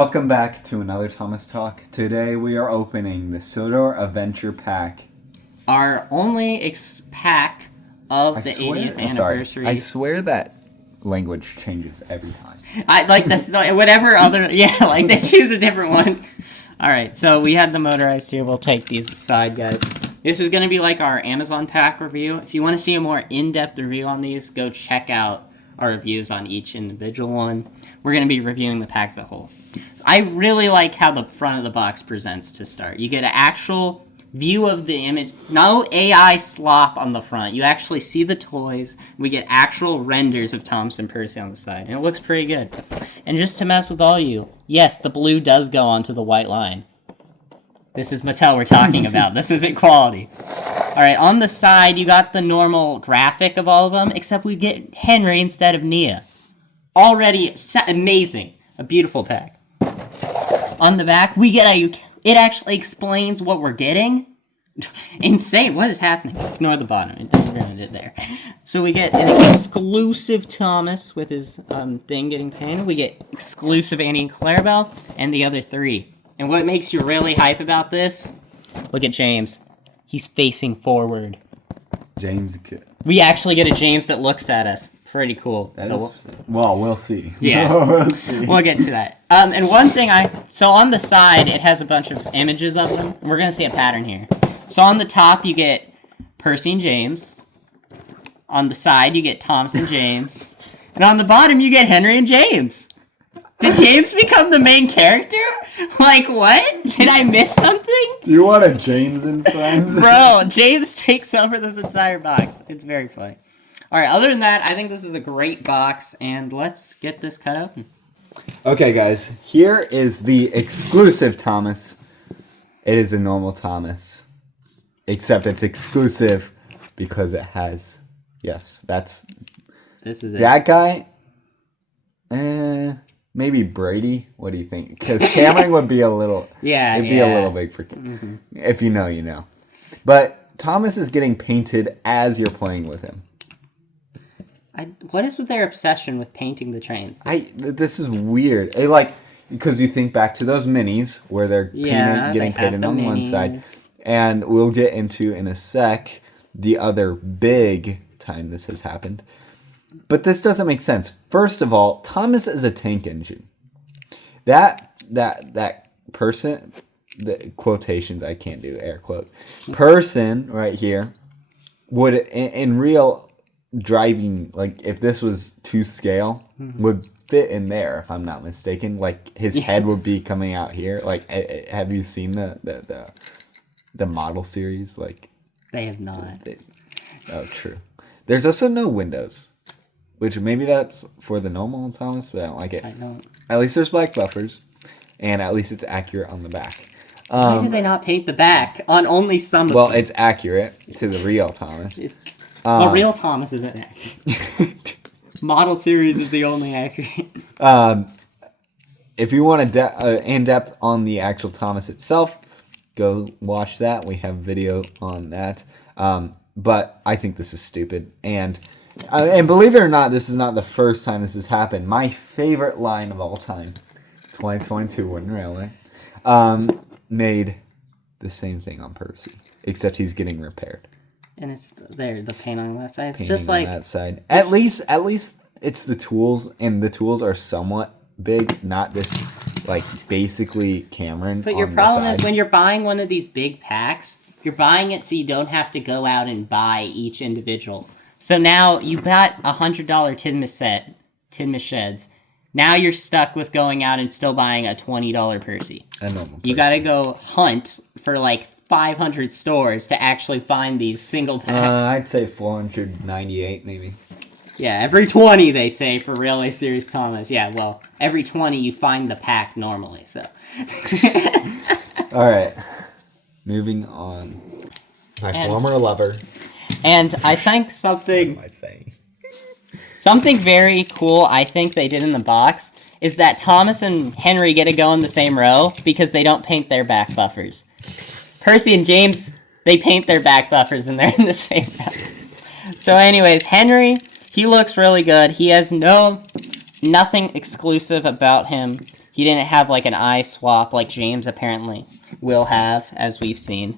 Welcome back to another Thomas Talk. Today we are opening the Sodor Adventure Pack. Our only pack of the 80th anniversary. I swear that language changes every time. I like this. Whatever other, like they choose a different one. All right, so we had the motorized here. We'll take these aside, guys. This is going to be like our Amazon pack review. If you want to see a more in-depth review on these, go check out our reviews on each individual one. We're going to be reviewing the packs as a whole. I really like how the front of the box presents to start. You get an actual view of the image. No AI slop on the front. You actually see the toys. We get actual renders of Thomas and Percy on the side. And it looks pretty good. And just to mess with all you, yes, the blue does go onto the white line. This is Mattel we're talking about. This isn't quality. Alright, on the side, you got the normal graphic of all of them, except we get Henry instead of Nia. Already amazing. A beautiful pack. On the back, we get it actually explains what we're getting. Insane. What is happening? Ignore the bottom. It doesn't ruin it there. So we get an exclusive Thomas with his thing getting painted. We get exclusive Annie and Clarabel and the other three. And what makes you really hype about this? Look at James. He's facing forward. James. We actually get a James that looks at us. Pretty cool. Well, we'll see. Yeah. We'll get to that. And one thing so on the side, it has a bunch of images of them. And we're going to see a pattern here. So on the top, you get Percy and James. On the side, you get Thomas and James. And on the bottom, you get Henry and James. Did James become the main character? Like, what? Did I miss something? Do you want a James and Friends? Bro, James takes over this entire box. It's very funny. All right, other than that, I think this is a great box, and let's get this cut open. Okay, guys, here is the exclusive Thomas. It is a normal Thomas, except it's exclusive because it has, this is it. That guy, maybe Brady. What do you think? Because Cameron would be a little, it'd be a little big for, if you know, you know. But Thomas is getting painted as you're playing with him. What is with their obsession with painting the trains? This is weird. Because you think back to those minis where they're getting painted on one side. And we'll get into, in a sec, the other big time this has happened. But this doesn't make sense. First of all, Thomas is a tank engine. That person, the quotations, I can't do air quotes. Person right here would, in real driving, like if this was to scale, would fit in there if I'm not mistaken. Like his head would be coming out here. Like, have you seen the model series? Like they have not. Oh, true. There's also no windows, which maybe that's for the normal Thomas, but I don't like it. I don't. At least there's black buffers, and at least it's accurate on the back. Why did they not paint the back on only some of them? Well, it's accurate to the real Thomas. Well, real Thomas isn't accurate. Model series is the only accurate. If you want in-depth on the actual Thomas itself, go watch that. We have video on that. But I think this is stupid. And believe it or not, this is not the first time this has happened. My favorite line of all time, 2022 Wooden Railway, made the same thing on Percy, except he's getting repaired. And it's there, the paint on that side. It's Painting just like on that side. At least it's the tools, and the tools are somewhat big, not this like basically Cameron. But your problem is when you're buying one of these big packs, you're buying it so you don't have to go out and buy each individual. So now you got $100 Tinmouth sheds. Now you're stuck with going out and still buying a $20 Percy. A normal Percy. You got to go hunt for like 500 stores to actually find these single packs. I'd say 498 maybe. Yeah, every 20 they say for Railway Series Thomas. Yeah, well, every 20 you find the pack normally, so. All right. Moving on. My former lover. And I think something... What am I saying? Something very cool I think they did in the box is that Thomas and Henry get to go in the same row because they don't paint their back buffers. Percy and James, they paint their back buffers and they're in the same row. So anyways, Henry, he looks really good. He has nothing exclusive about him. He didn't have like an eye swap like James apparently will have, as we've seen.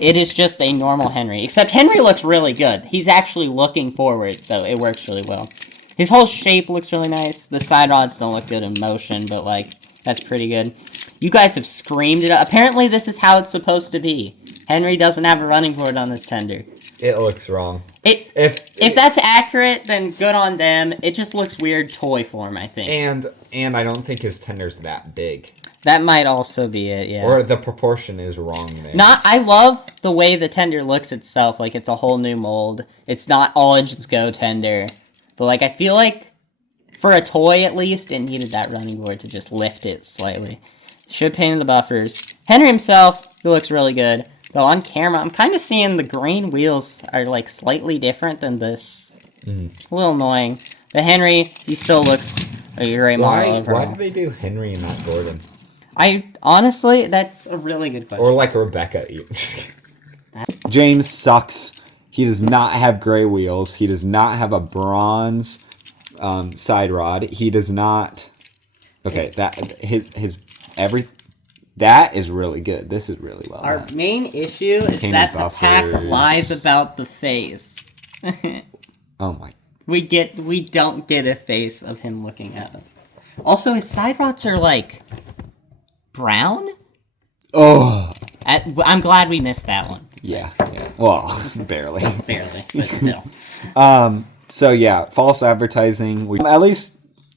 It is just a normal Henry, except Henry looks really good. He's actually looking forward, so it works really well. His whole shape looks really nice. The side rods don't look good in motion, but like, that's pretty good. You guys have screamed it up. Apparently this is how it's supposed to be. Henry doesn't have a running board on this tender. It looks wrong. If that's accurate, then good on them. It just looks weird toy form, I think. And I don't think his tender's that big. That might also be it, yeah. Or the proportion is wrong there. I love the way the tender looks itself. Like, it's a whole new mold. It's not all engines go tender. But, like, I feel like, for a toy at least, it needed that running board to just lift it slightly. Should have painted the buffers. Henry himself, he looks really good. Though on camera, I'm kind of seeing the green wheels are, like, slightly different than this. A little annoying. But Henry, he still looks a great model overall. Why did they do Henry and not Gordon? Honestly, that's a really good question. Or like Rebecca. James sucks. He does not have gray wheels. He does not have a bronze side rod. He does not. Okay, that is really good. This is really well Our done. main issue is Painted that the buffers. pack lies about the face. Oh my. We don't get a face of him looking at us. Also, his side rods are like brown. Oh. I'm glad we missed that one. Yeah. Well, barely. Barely, but still. So yeah, false advertising. At least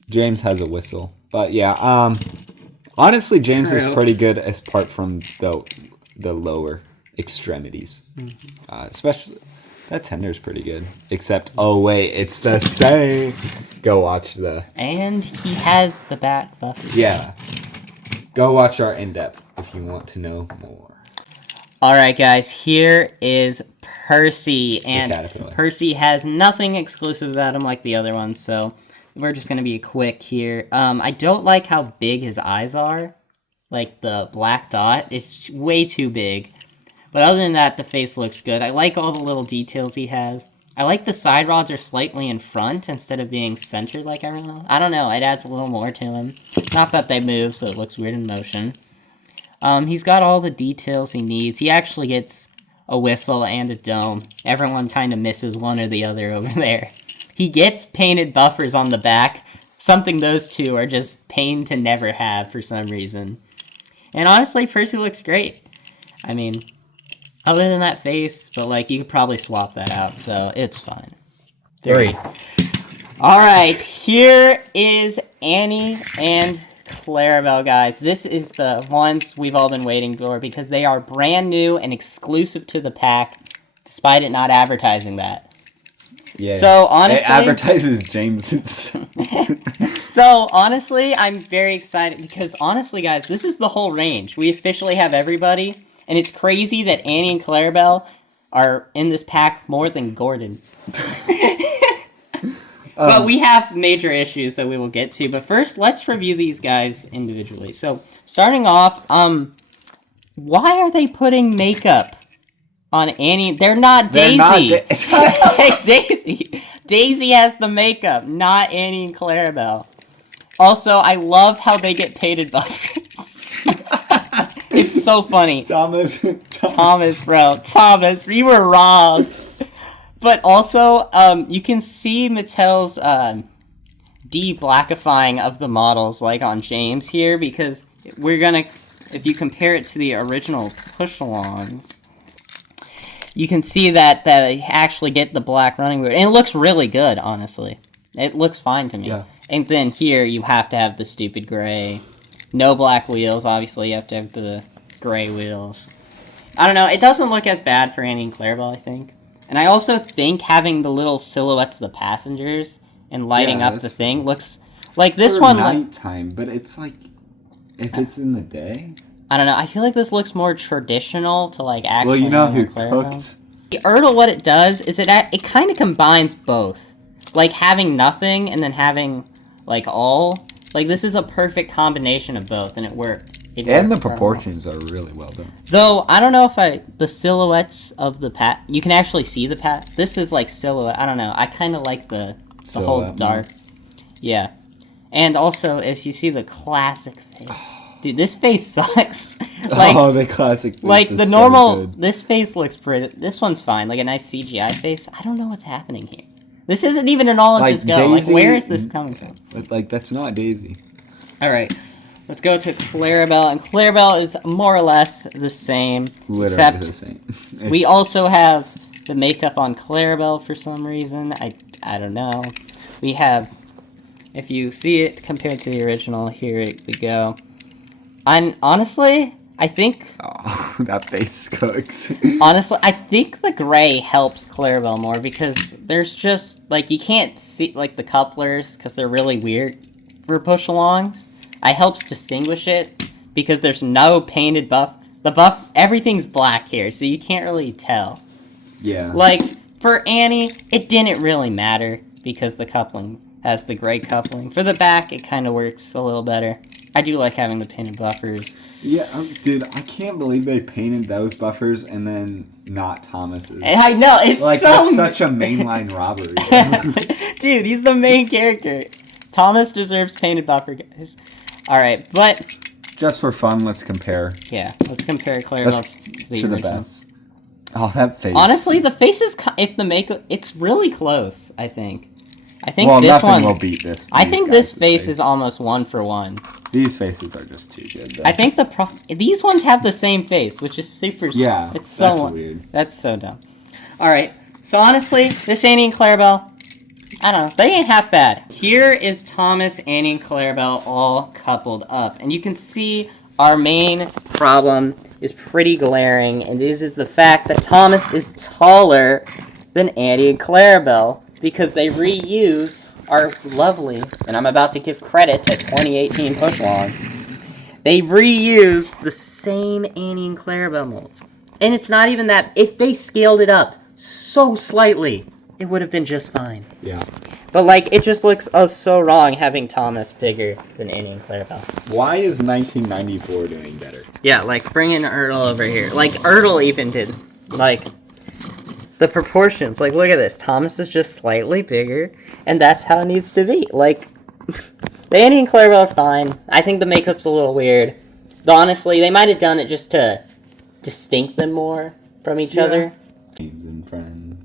James has a whistle. But yeah, honestly, James is pretty good apart from the lower extremities. Especially that tender's pretty good. Except, oh wait, it's the same. Go watch And he has the back buffer. Yeah. Go watch our in-depth if you want to know more. Alright guys, here is Percy, and Caterpillar. Percy has nothing exclusive about him like the other ones, so we're just going to be quick here. I don't like how big his eyes are, like the black dot, it's way too big. But other than that, the face looks good. I like all the little details he has. I like the side rods are slightly in front instead of being centered like everyone else. I don't know, it adds a little more to him. Not that they move, so it looks weird in motion. He's got all the details he needs. He actually gets a whistle and a dome. Everyone kind of misses one or the other over there. He gets painted buffers on the back, something those two are just pain to never have for some reason. And honestly, Percy looks great. I mean, other than that face, but like, you could probably swap that out, so it's fine. 3. Alright, here is Annie and Clarabel, guys. This is the ones we've all been waiting for because they are brand new and exclusive to the pack, despite it not advertising that. Yeah. So honestly, it advertises James. So honestly, I'm very excited because honestly, guys, this is the whole range. We officially have everybody, and it's crazy that Annie and Clarabel are in this pack more than Gordon. But we have major issues that we will get to. But first, let's review these guys individually. So, starting off, why are they putting makeup on Annie? They're not Daisy. It's Daisy. Daisy has the makeup, not Annie and Clarabel. Also, I love how they get painted buffers. It's so funny. Thomas, bro. Thomas, you were robbed. But also, you can see Mattel's de-blackifying of the models, like on James here, because we're gonna, if you compare it to the original push-alongs, you can see that they actually get the black running board. And it looks really good, honestly. It looks fine to me. Yeah. And then here, you have to have the stupid gray. No black wheels, obviously, you have to have the gray wheels. I don't know, it doesn't look as bad for Annie and Clarabel, I think. And I also think having the little silhouettes of the passengers and lighting up the thing looks like this for one. Nighttime, but it's like if it's in the day. I don't know. I feel like this looks more traditional to like actually. Well, you know who cooked? The Ertl, what it does is it kind of combines both, like having nothing and then having like all. Like this is a perfect combination of both, and it worked. And the proportions are really well done. Though, I don't know if the silhouettes of the pat, you can actually see the pat. This is like silhouette, I don't know. I kind of like the whole dark. Yeah. And also, as you see the classic face. Dude, this face sucks. Like, the classic face like is the so normal, good. this face looks pretty. This one's fine, like a nice CGI face. I don't know what's happening here. This isn't even an all of its go. Like, where is this coming from? Like, that's not Daisy. All right, let's go to Clarabel, and Clarabel is more or less the same, Literally except the same. we also have the makeup on Clarabel for some reason. I don't know. We have, if you see it compared to the original, here we go. And honestly, I think... Oh, that face cooks. Honestly, I think the gray helps Clarabel more because there's just, like, you can't see, like, the couplers because they're really weird for push-alongs. It helps distinguish it because there's no painted buff. The buff, everything's black here, so you can't really tell. Yeah. Like, for Annie, it didn't really matter because the coupling has the gray coupling. For the back, it kind of works a little better. I do like having the painted buffers. Yeah, dude, I can't believe they painted those buffers and then not Thomas's. And I know, it's like, so... that's such a mainline robbery. Dude, he's the main character. Thomas deserves painted buffer, guys. Alright, but... Just for fun, let's compare. Yeah, let's compare Clarabel to the best. Oh, that face. Honestly, the face is... If the makeup... It's really close, I think. I think well, this nothing one... will beat this. I think this face is almost 1 for 1. These faces are just too good, though. I think these ones have the same face, which is super... Yeah, it's so that's weird. That's so dumb. Alright, so honestly, this Annie and Clarabel, I don't know, they ain't half bad. Here is Thomas, Annie, and Clarabel all coupled up. And you can see our main problem is pretty glaring, and this is the fact that Thomas is taller than Annie and Clarabel because they reuse our lovely, and I'm about to give credit to 2018 Push Along, they reused the same Annie and Clarabel molds. And it's not even that, if they scaled it up so slightly, it would have been just fine. Yeah. But, like, it just looks so wrong having Thomas bigger than Annie and Clarabel. Why is 1994 doing better? Yeah, like, bring in Ertl over here. Like, Ertl even did, like, the proportions. Like, look at this. Thomas is just slightly bigger, and that's how it needs to be. Like, the Annie and Clarabel are fine. I think the makeup's a little weird. Though, honestly, they might have done it just to distinct them more from each other. Games and friends.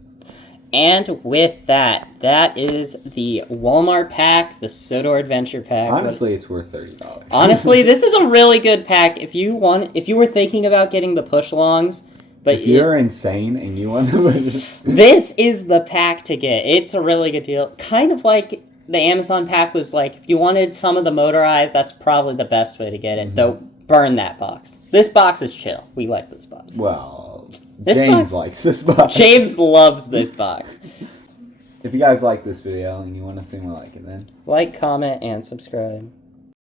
And with that, that is the Walmart pack, the Sodor Adventure pack. Honestly, it's worth $30. Honestly, this is a really good pack. If you were thinking about getting the push-alongs, but if you're insane and you want to... this is the pack to get. It's a really good deal. Kind of like the Amazon pack was like, if you wanted some of the motorized, that's probably the best way to get it. Though, burn that box. This box is chill. We like this box. Well... James likes this box. James loves this box. If you guys like this video and you want to see more like it, then like, comment, and subscribe.